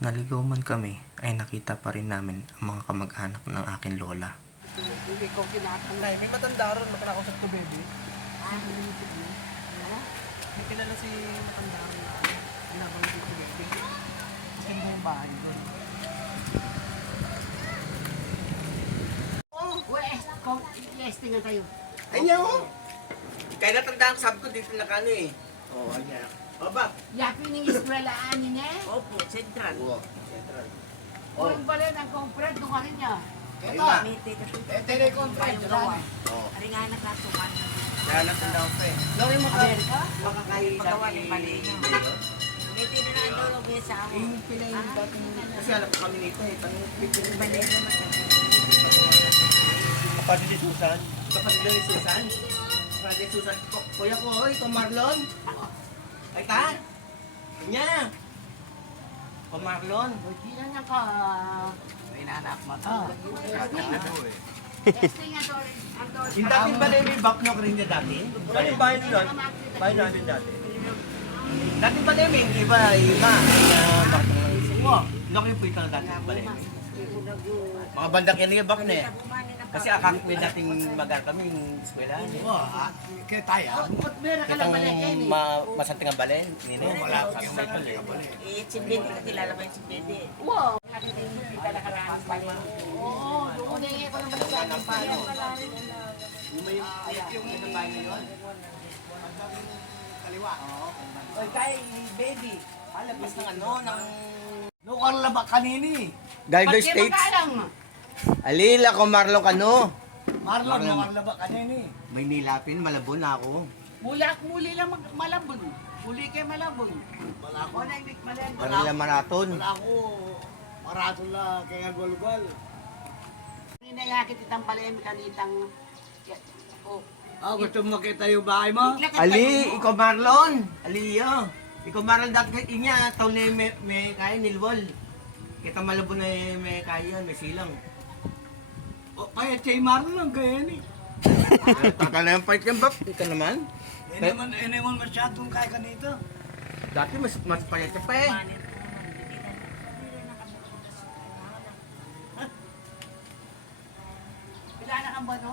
Naligaw man kami ay nakita pa rin namin ang mga kamag-anak ng aking lola. Hindi ko kinakangay. May matanda ron, makanakausap to, baby. May kilala si matanda ron na ginabang dito, baby. Kasi mo yung bahay doon. Yes, tingnan tayo. Ay niya mo. Kaya natandaan ko, sabi ko dito na kano eh. Oo, ay niya. Baba. Yapi ng eskwelahan niya eh. Opo, sentral. Oo, sentral. Kung pala ng kompret, doon ka rin niya. Ayun ba? Tere kompret, dalawa. Oo. Ari nga naglatuman. Kaya natandaan ko eh. Gawin mo Amerika? Baka kayo Pagawa ni mali niya. May tinanaan daw ng sa ako. Yung pinayin dati kasi alam ko kami nito eh. Mali naman. Kapatid ni Susan. Kapatid ni Susan. Kapatid ni Susan. Kuya ko, ito Marlon. Ay ta. Kanya. O Marlon. Hindi na niya ka. May nanak mo to. Testing nga doon. Yung dating ba may backnock rin niya dati? Ano yung bahay nila? Bahay natin dati. Dating ba may iba. Backnock. Knock yung puwita na dating ba mga bandang yan bak na eh. Kasi akakit may dating magar kami yung eskwela. Kaya tayo. Ba't meron ka lang balik yan eh? Masanting ang balen. Nino, wala sa metal eh. Eh, si Bede, kakilala mo yung si Bede. Wow! Oo, doon eh ko naman sa akin pa. Yung bahay na yun. Kaliwa. O kay baby. Palabas ng ano, ng... Nukar laba kanini. Galvez Ba't di magalang? Alila ko Marlon kano. Marlon, nukar laba kanini. May nilapin, malabon na ako. Muli lang malabon. Muli kay malabon. Wala ako. O na ibig malabon. Marila maraton. Wala ako. Marato la kaya gulgal. Ninayakit itang palemi kanitang... Oh. Gusto mo makita yung bahay mo? Ali, ikaw Marlon. Aliyo. Ikaw Marlon dati inya, taon na may kaya nilwal. Kita malabon na may kaya, may silang. Kaya Chay Marlon lang kaya ni. Taka na yung fight yung bap. Ika naman. Hindi naman masyadong kaya kanito. Dati mas payat ka pa eh. Pila na kang bono?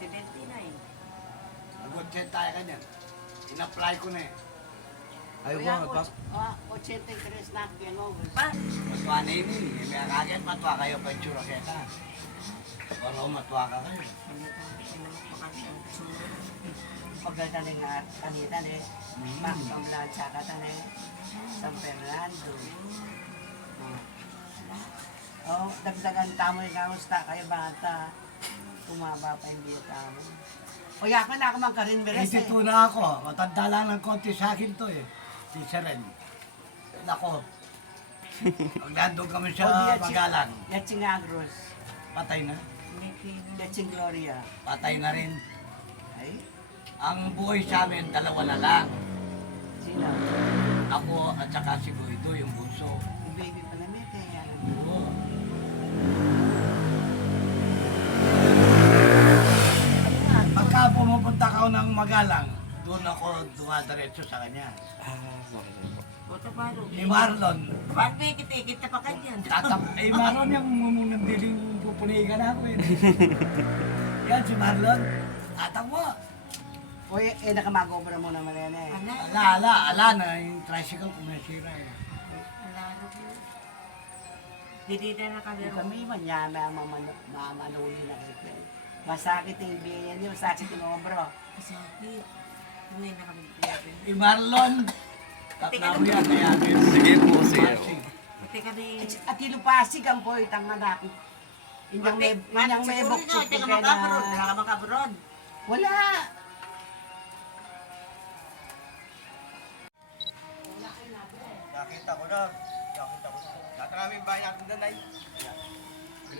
79. Nag-consent tayo kanyan. In-apply ko na eh. Ayaw mo, bap. 83 na piano. Pa, Matwa na yun eh. May akagyan matwa kayo pa yung tsura kaya ka. Para matwa ka kayo. pagdadaling nga kanita ni Pamlan sa katane San Fernando. Oh, dagdagan tamo yung kamusta kayo bata. Tumaba pa yung biyo tamo. O yakan na ako magkarin beres eh. 82 na ako. Matanda lang ng konti sa akin to eh. Si Seren. Nako. Pag nandun kami sa Magalang, Yatsing Agros. patay na. Yatsing Gloria. Patay na rin. Ay, Ang buhay sa amin, dalawa na lang. sila. Ako at saka si Guido, yung bunso. Yung baby pa namin kaya. Oo. Pagka pumupunta ka ng Magalang, doon ako dumadiretso sa kanya. Boto paro. Si Marlon, Ba't may kitikita pa kanyan? Marlon yung mumunang diling pupunigan ako eh. Yan si Marlon. Atang mo. O nakamagobra mo naman yan eh. Ala na yung tricycle kung nasira eh. Hindi na kami Kami manyama mamanuhin na kasi. Masakit yung biyan niyo, masakit yung mga bro. Masakit. Uwi na kami pinapin. Si Marlon, tatlaro yan kaya. Sige po, sige. Pati kami... At ilupasig ang boy, tanga na. Inyang may buksok Hindi ko ka makabron. Wala ka makabron. Wala. Nakita ko na. Dati kami bahay natin doon ay.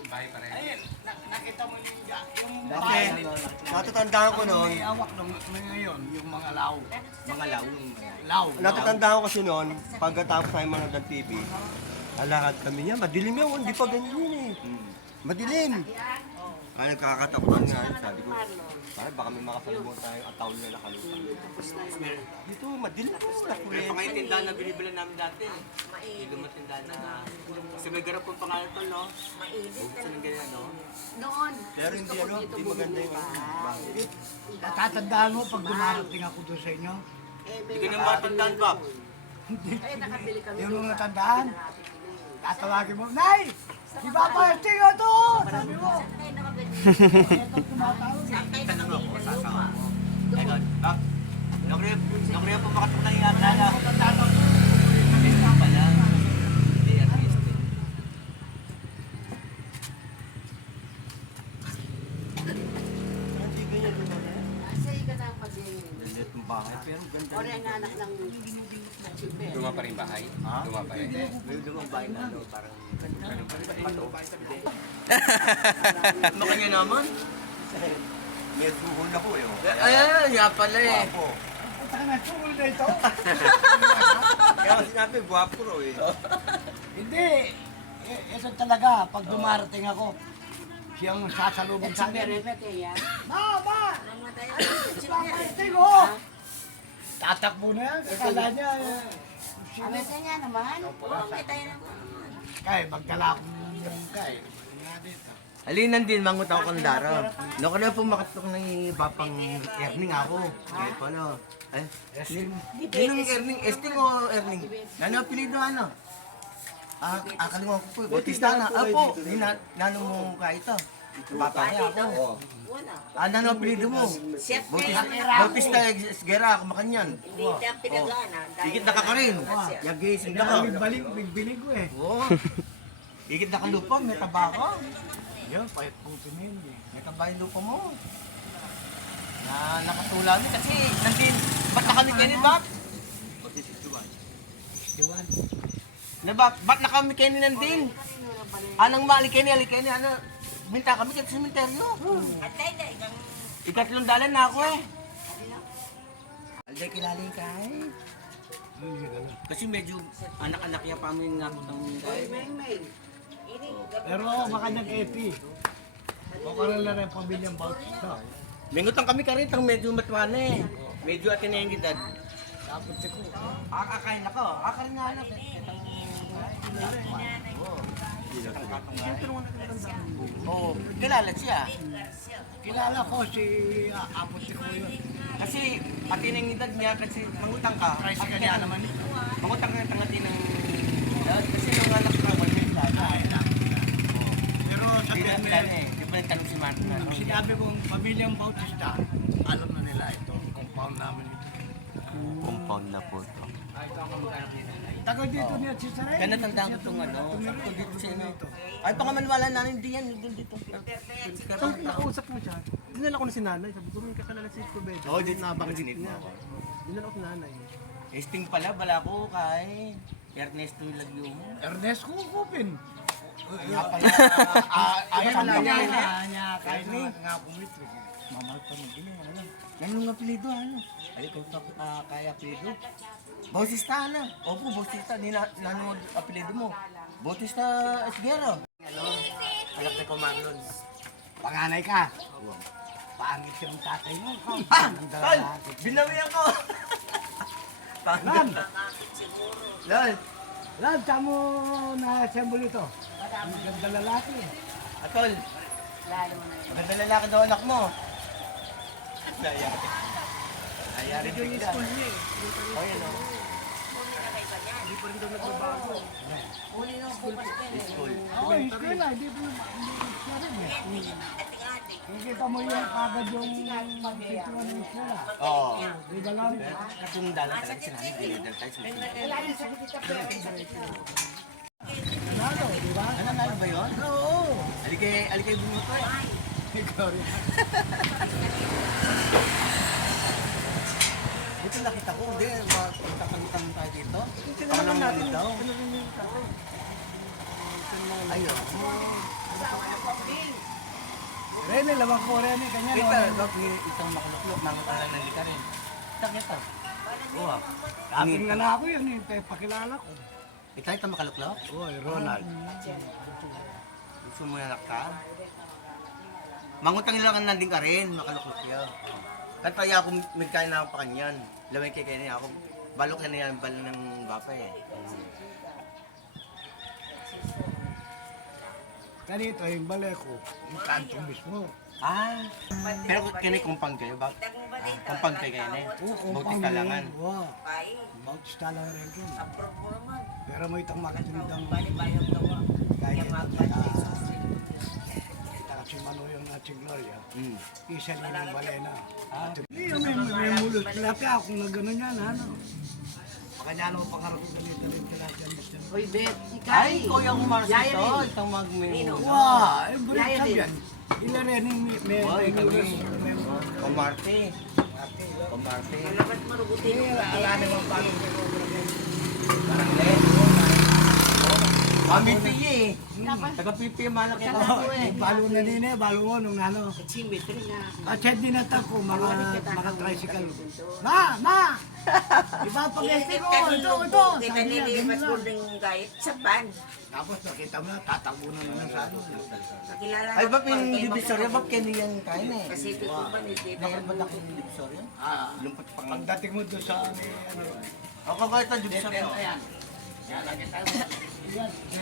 Ayun, nakita mo yung Dati, bahay. natatandaan ko noon. May awak nung ngayon, yung mga law. Mga law. Law. Natatandaan ko kasi noon, pagkatapos tayo manood ng TV, alakad kami niya, madilim yun, hindi pa ganyan yun eh. Madilim. Kaya nagkakatakutan nga yun, sabi ko. Parang baka may makasalubong tayo at taon na nakalutang. Dito, madilas na May kulit. mga tindahan na binibili namin dati. Hindi naman tindahan na. Kasi may garap kong pangalan to, no? Buksan ng ganyan, no? Noon. Pero hindi ano, hindi maganda yung bahay. Tatandaan mo pag dumarating ako doon sa inyo. Hindi ka nang matandaan pa. Kaya nakabili kami. Yung mga tandaan, tatawagin mo, Nay! Si Papa Estingo to! Sabi mo. Kaya nakabili. Ito tumatawag. Tanong ako, sasama ko. Ayun, Bak. Nakriya po makatok na yung naalala. Lista pala. Hindi, at least. Hindi ganyan lumaki. Sa ka na pag-iingin. Maliit yung bahay, pero ganda. O rin anak ng chipper. Luma pa rin bahay? Luma pa rin. May lumang bahay na ano, parang ganun pa rin. Pato. Makanya naman. May suhol ako eh. oh. Ayan, nga pala eh. Guwapo. Punta ka na, sungol na ito. Kaya sinabi, guwapo raw eh. Hindi. Ito talaga, pag dumarating ako, siyang sasalubong sa Chipper, akin. repete yan. Mama! Namatay Si Papa chipper. Estingo! Tatakbo na yan. Akala niya, Amet na niya naman. Oo, may tayo naman. kaya magdala akong kay. Nga dito. Alinan din, mangut ako kang dara. No, kaya po makatok ng ibapang earning ako. Kaya pala. Eh, Ninong earning, esting o earning? Nano apelido ano? Akalimutan ko po. Bautista na. Apo, nano mo ka ito? Bata niya ako. Wala. Nano apelido mo? Chef Bautista Esguera, ako makanyan. Hindi niya pinagana. Higit na ka ka rin. Yagising na ka. Bigbilig ko eh. Oo. Higit na ka lupa, may tabako. Yun, pahit puto na yun eh. May kabahay lupa mo. Na nakatula mo kasi nandin. Ba't na kami kanin, Bap? Ba't na kami kanin nandin? Anong mali kanin, ano? Minta kami kasi sa sementeryo. Atay na, ikang Ikatlong dalan na ako eh. Alday kilaling kay. Kasi medyo anak-anak niya pa mo yung nakutang may. Pero baka nag-epi. O karoon na rin pamilyang Bautista. Mingutang kami karitang medyo matwana eh. Medyo atin na yung edad. Dapat ko. Akain ako. Akain nga anak. Oo, kilala siya. Kilala ko si Apote ko yun. Kasi pati na yung edad niya kasi mangutang ka. Price ka niya naman. Mangutang ka ng atin ng edad. Kasi nung anak ka, wala yung sana. Pero Hindi sabihin na mo kilala eh. Di ba nagtanong si Martin? sinabi kong pamilyang Bautista, alam na nila ito. Compound namin ito. Compound na po ito. Taga dito niya si Saray. Kaya natandaan ko itong ano, sabi ko dito sa inyo. Ay, baka maniwala namin, hindi yan, dito. So, nakausap mo siya. Dinala ko na si nanay. Sabi ko, may kakilala si Cobedo. Oo, dito nabanggit mo ako. Dinala ko si nanay. Esting pala, bala ko kay Ernesto Lagyumo. Ernest Kukupin. Kaya pala, Ayun pala lang yan, niya. Kahit nga pumitri. Mamahal pa ng gina. yan yung apelido, ano? Ay, kaya apelido. Bautista, ano? Opo, Bautista, nano apelido mo? Bautista Esguero. Anak ni Kumarlon. Panganay ka. Pangit yung tatay mo. Tol, binawian ko. Lan, Lol, Lan, saan mo na-assemble ito? Ang ganda lalaki. atol, Lalo na yun. maganda lalaki daw anak mo. Nayari. Nayari bigla. Oh, yan o. Hindi pa rin daw nagbabago. Uli nung bukas pa rin. School. Oo, eskwela. Hindi pa siya rin eh. Nakikita mo yung kagad yung pagtituan ng eskwela. Oo. Di ba lang? Katong dalan talaga sinabi, dinidal tayo sa mga. Nanalo, di ba? Nanalo ba yun? Oo. Alikay bumuto eh. Ikaw rin. Dito nakita ko, hindi, magkakalutan tayo dito. Tinalaman natin. daw. Ano rin yung tao? Ayun. Rene, labang ko Rene. Kanya Kita, no. Dok, itong makuluklok, nangutangan ng lika rin. Kita. Oo. Dating nga na ako yun eh. Kaya pakilala ko. Kita itong makaluklok? Oy, Ronald. Gusto mo yan ka? Mangutang lang nanding ka rin, makalukot siya. Kaya ako may kain na ako pa kanyan. Laway kay kanya ako. Balok na yan, balo ng bapa eh. Ganito yung balay ko, yung kanto mismo. Ah, pero kini kumpang kayo ba? Kumpang kayo kayo na Oo, Bautis talangan. Wow. Bautis talangan rin yun. Pero mo itang makatindang kahit kita kasi manuyang na si Gloria. Isa rin yung balay na. May mulot. Lati ako na gano'n yan, ano. Makanya naman pangarap ko ganito rin tinasyan. Uy, Bet, si Ay, Kai. kuya Umar Yaya ito. din. Itong mag-menu. Wow, eh, bulit Yaya ka din. yan. Ilan rin yung may Boy, kami. may Kumarte. Kumarte. Malabat marugutin mo. Ala naman paano Parang let. Mami piye eh. Taga-pipi yung malaki na ako eh. balo na din eh, balo mo nung ano. Symmetry nga. At siya dinatag ko, mga tricycle. Ma! Ipapag-este ko, ito. Kita Sabi niya, nilipas ganun mo lang. ng guide sa van. Tapos nakita mo na, tatabunan na ng salo. Nakilala Ay, ko ba't pa, yung kay divisorya? Ma'am Ba't kaya niyan kain eh? Pacific ko ba ni David? Dahil ba ako yung divisorya? Lumpot pa nga. Pagdating mo doon sa ano, Ako kahit na divisorya. ayan.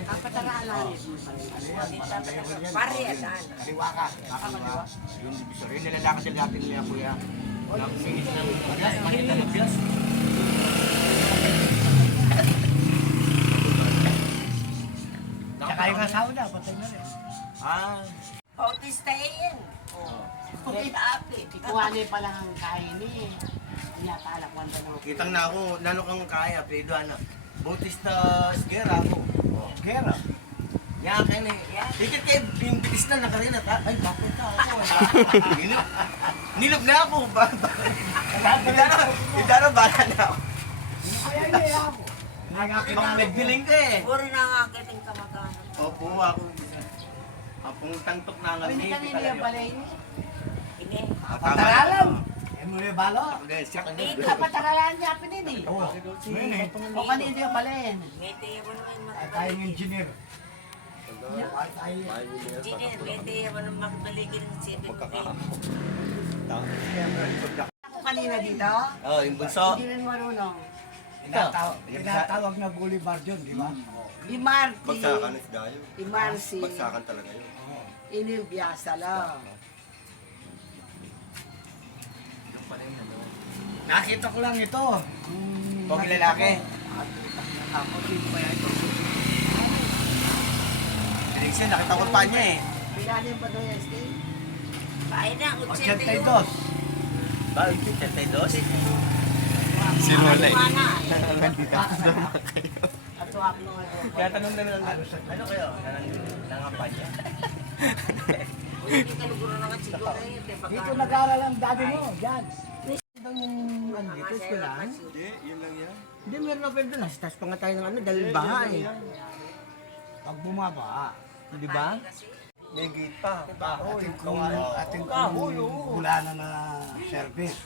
Kapataralan. Pariadan. Kaliwa ka. Yung divisorya. Nilalakad nila natin nila kuya. Nakuminis na. Makita mag-bias. Tsaka yung asawa na, patay na rin. Ah. Bautista yan. Uy, happy. Ikuha pa lang ang kain eh. Inatalakwan ba naman? Kitang na ako, nano kang kaya, pero ano, Bautista Esguerra ako. Gera. Yan, kaya na Ikit kayo, yung bilis na nakarinat ha? Ay, bakit ka ako? Nilog na ako. Idara, bala na ako. Kaya hindi ako. Mga nagbiling ka eh. Puro nangakiting kamag-anak. Opo, ako. Apong tangtok na nga. Uy, hindi kanina yung pala yun eh. Hindi. Pataralan. Eh, mo yung balo. Kapataralan niya pinin eh. Oo. Ngayon eh. O kanina yung pala yun. Ngiti mo naman Ay, tayong engineer. Ay, tayo. Engineer, ngiti mo naman magbaligin ng civic. Ako kanina dito. Oh, yung bunso. Hindi rin marunong. Tinatawag na Bolivar yun, di ba? Di Marty. is dayo. Di Marcy. talaga yun. Inimbyasa lang. Nakita ko lang ito. Pag lalaki. Ako, sino ba yan ito? Alexia, nakita ko pa niya eh. Bilali yung Padoy Estate. Kaya na, 82. 82. Ba, 82? Sino wala eh? At tuwak mo. Kaya tanong na lang, ano kayo? Nangampanya? Hindi ka luguro na ka siguro eh. Dito nag-aaral ang daddy mo, dyan. Ito yung ano dito, eskwelahan? Hindi, yun lang yan. Hindi, meron na pwede. Nasa taas pa nga tayo ng ano, dahil baha eh. Pag bumaba, Di ba? May gate pa. ating kung wala na service.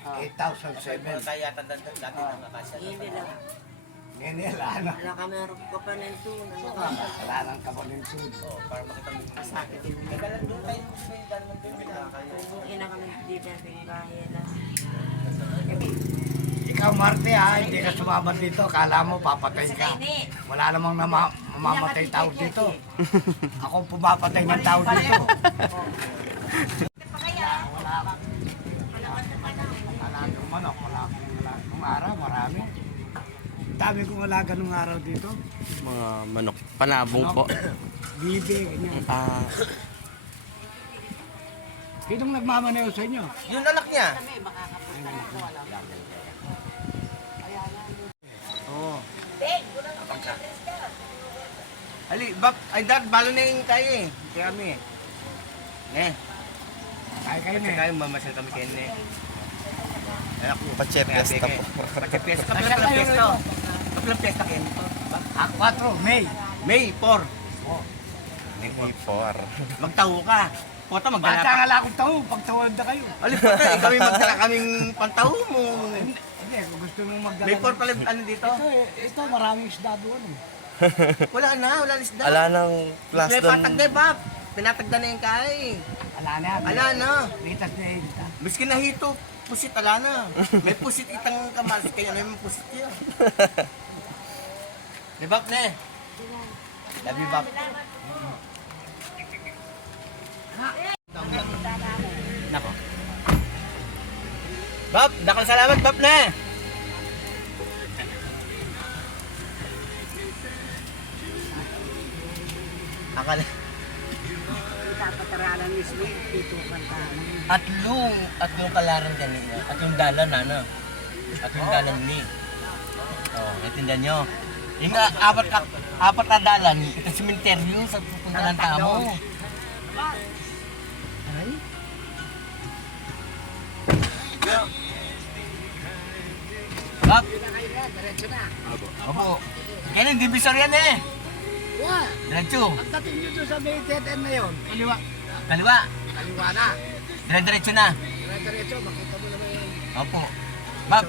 8,007. Tayo yata dati ng akasya. Hindi na. Ngayon, wala na. Wala ka meron ka pa nito. Wala nang kapaling sud. Para makita mo. Masakit yung Kailan doon tayo may dalan doon kayo. bubukin na kami dito ng kaya na. Ikaw, Marte, ha, hindi ka sumabot dito. Kala mo, papatay Sa ka. kaini. Wala namang mamamatay tao dito. Ako pumapatay ng tao dito. Pa kaya? Wala kang Malakas na pa na. alagang manok. Wala kang araw, marami. Dami kong alaga nung araw dito. Mga manok. Panabong po. Bibi, ganyan. Sinong nagmamaneho sa inyo? Yung anak niya. Kami, makakapunta na ito. Wala. Oo. Beg, wala ka pa Ali, bak, ay dad, balo na yung kaya eh. Kaya kami eh. Kaya kayo Kasi na eh. kayo mamasyal kami kayo eh. Ay ako. Pachepes na po. Pachepes. Kapilang piyesta. Kapilang piyesta kayo. Ah, 4, May. May 4. May 4. Magtaho ka. Puta, magdala Bata ka. nga lang akong taho, pagtawad na kayo. Ali, puta, eh, kami magdala kaming pantaho mo. Hindi, kung gusto mong magdala. May 4 pala ano dito. Ito, maraming isda doon. Wala na isda. Ala ng plus May doon. patag na ba? Tinatagda na yung kain. Ala na. Ala na. Litas na yun. Miski na hito, pusit ala na. May pusit itang kamas, kaya may pusit yun. Di Bap, ne? Labi Bap. Nako. Bap, dakal salamat Bap ne. Akala. Tapataralan mismo, dito kanta. Atlong kalaran kanina. Atlong dalan na. Atlong dalan ni. Oh, natindihan nyo. Yung apat na dalan, ito sementeryo sa pupuntahan tamo. Ay? Bap! Diretso na. Opo. Kaya yung divisor yan eh. Wa. Diretso. Ang dating nyo doon sa may TTN na yun. Kaliwa. Kaliwa. Kaliwa na. Diretso na. Diretso, makita mo naman yun. Opo. Bap!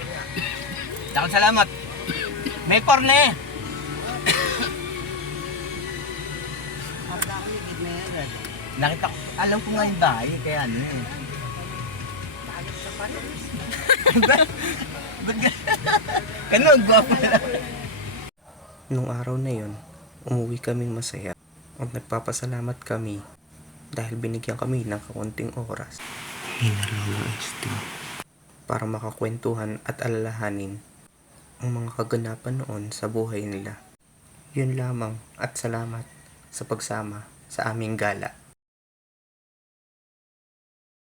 Dakal salamat. May porne. Pagka ako yung gitna yan. Nakita ko, alam ko nga yung bahay, kaya ano eh. Ba't Ganun, gwapo na. Nung araw na yon, umuwi kaming masaya at nagpapasalamat kami dahil binigyan kami ng kaunting oras. Hinalaw ng Esting para makakwentuhan at alalahanin ang mga kaganapan noon sa buhay nila. Yun lamang at salamat sa pagsama sa aming gala.